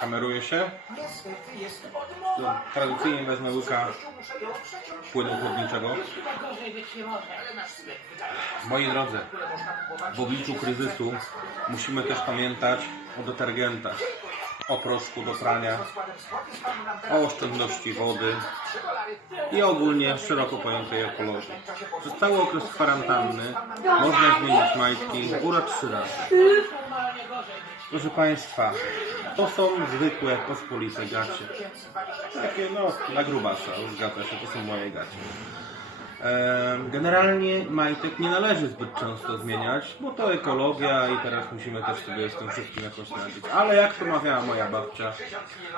Kameruje się. To tradycyjnie wezmę łyka płynu chłodniczego. Moi drodzy, w obliczu kryzysu musimy też pamiętać o detergentach, o proszku do prania, o oszczędności wody i ogólnie szeroko pojętej ekologii. Przez cały okres kwarantanny można zmienić majtki góra trzy razy. Proszę Państwa, to są zwykłe, pospolite gacie. Takie no, na grubasa, zgadza się, to są moje gacie. Generalnie majtek nie należy zbyt często zmieniać, bo to ekologia i teraz musimy też sobie z tym wszystkim jakoś radzić. Ale jak to mawiała moja babcia,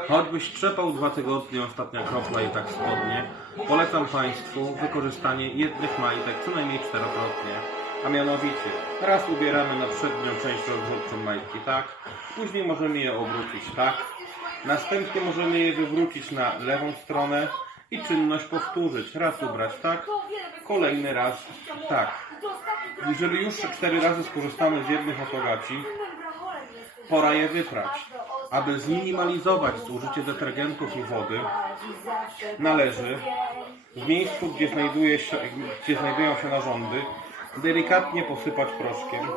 choćbyś trzepał dwa tygodnie, ostatnia kropla i tak spodnie, polecam Państwu wykorzystanie jednych majtek co najmniej czterokrotnie. A mianowicie, raz ubieramy na przednią część rozrzutczą majtki tak, później możemy je obrócić tak, następnie możemy je wywrócić na lewą stronę i czynność powtórzyć. Raz ubrać tak, kolejny raz tak. Jeżeli już cztery razy skorzystamy z jednych oto gaci, pora je wyprać. Aby zminimalizować zużycie detergentów i wody, należy w miejscu, gdzie, się, gdzie znajdują się narządy, delikatnie posypać proszkiem.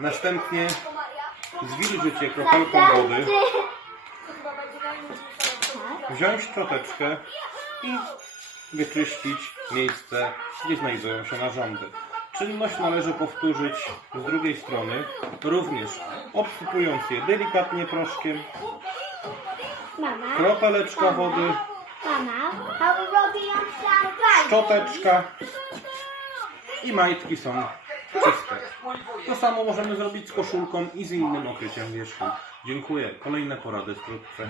Następnie zwilżyć je kropelką wody, wziąć szczoteczkę i wyczyścić miejsce, gdzie znajdują się narządy. Czynność należy powtórzyć z drugiej strony, również obsypując je delikatnie proszkiem, kropeleczka wody, szczoteczka i majtki są czyste. To samo możemy zrobić z koszulką i z innym okryciem wierzchu. Dziękuję. Kolejne porady wkrótce.